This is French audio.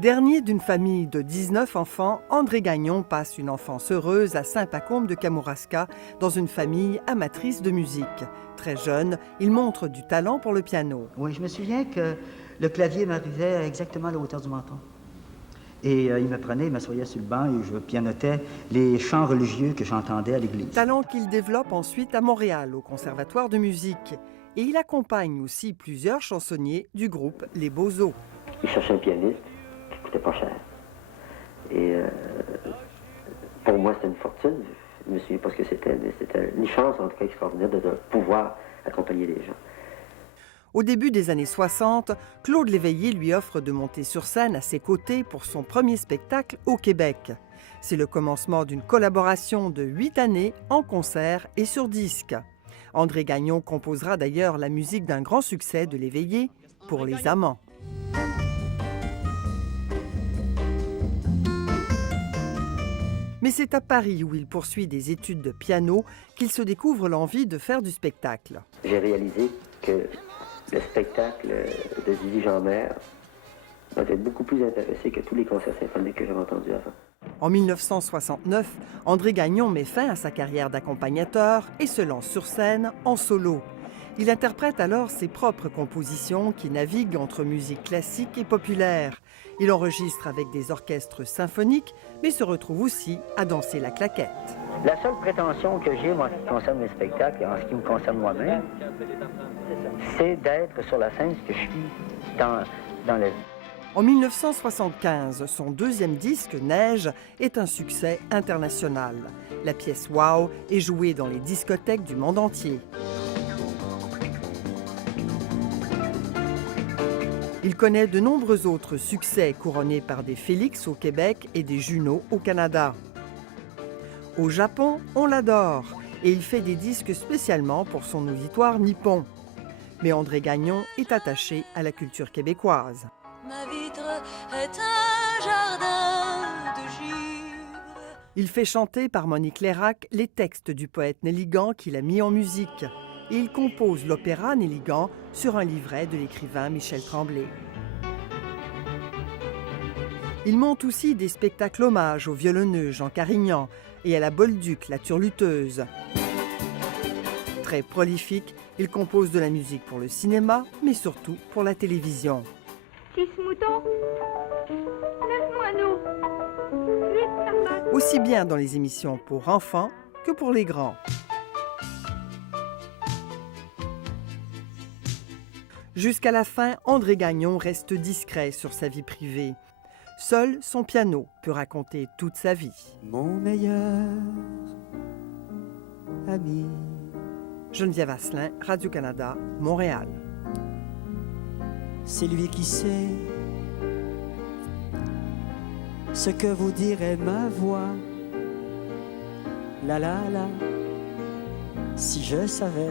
Dernier d'une famille de 19 enfants, André Gagnon passe une enfance heureuse à Saint-Pacôme de Kamouraska, dans une famille amatrice de musique. Très jeune, il montre du talent pour le piano. Oui, je me souviens que le clavier m'arrivait exactement à la hauteur du menton. Et il me prenait, il m'assoyait sur le banc et je pianotais les chants religieux que j'entendais à l'église. Talent qu'il développe ensuite à Montréal, au Conservatoire de musique. Et il accompagne aussi plusieurs chansonniers du groupe Les Beaux-Os. Il cherchait un pianiste qui coûtait pas cher. Et pour moi, c'était une fortune. Je ne me souviens pas ce que c'était, mais c'était une chance en tout cas extraordinaire de pouvoir accompagner les gens. Au début des années 60, Claude Léveillé lui offre de monter sur scène à ses côtés pour son premier spectacle au Québec. C'est le commencement d'une collaboration de 8 années en concert et sur disque. André Gagnon composera d'ailleurs la musique d'un grand succès de Léveillé, Pour les amants. Mais c'est à Paris où il poursuit des études de piano qu'il se découvre l'envie de faire du spectacle. J'ai réalisé que le spectacle de Zizi Jeanmaire m'avait beaucoup plus intéressé que tous les concerts symphoniques que j'avais entendus avant. En 1969, André Gagnon met fin à sa carrière d'accompagnateur et se lance sur scène en solo. Il interprète alors ses propres compositions qui naviguent entre musique classique et populaire. Il enregistre avec des orchestres symphoniques, mais se retrouve aussi à danser la claquette. La seule prétention que j'ai, moi, en ce qui concerne mes spectacles et en ce qui me concerne moi-même, c'est d'être sur la scène ce que je suis dans la vie. En 1975, son deuxième disque, Neige, est un succès international. La pièce Wow est jouée dans les discothèques du monde entier. Il connaît de nombreux autres succès couronnés par des Félix au Québec et des Juno au Canada. Au Japon, on l'adore et il fait des disques spécialement pour son auditoire nippon. Mais André Gagnon est attaché à la culture québécoise. Ma vitre est un jardin de givre. Il fait chanter par Monique Lérac les textes du poète Néligan qu'il a mis en musique. Et il compose l'opéra Néligan sur un livret de l'écrivain Michel Tremblay. Il monte aussi des spectacles hommages au violonneux Jean Carignan et à la Bolduc, la turluteuse. Très prolifique, il compose de la musique pour le cinéma, mais surtout pour la télévision. 6 moutons, 9 moineaux, 8 patates. Aussi bien dans les émissions pour enfants que pour les grands. Jusqu'à la fin, André Gagnon reste discret sur sa vie privée. Seul son piano peut raconter toute sa vie. Mon meilleur ami. Geneviève Asselin, Radio-Canada, Montréal. C'est lui qui sait ce que vous dirait ma voix. La la la, si je savais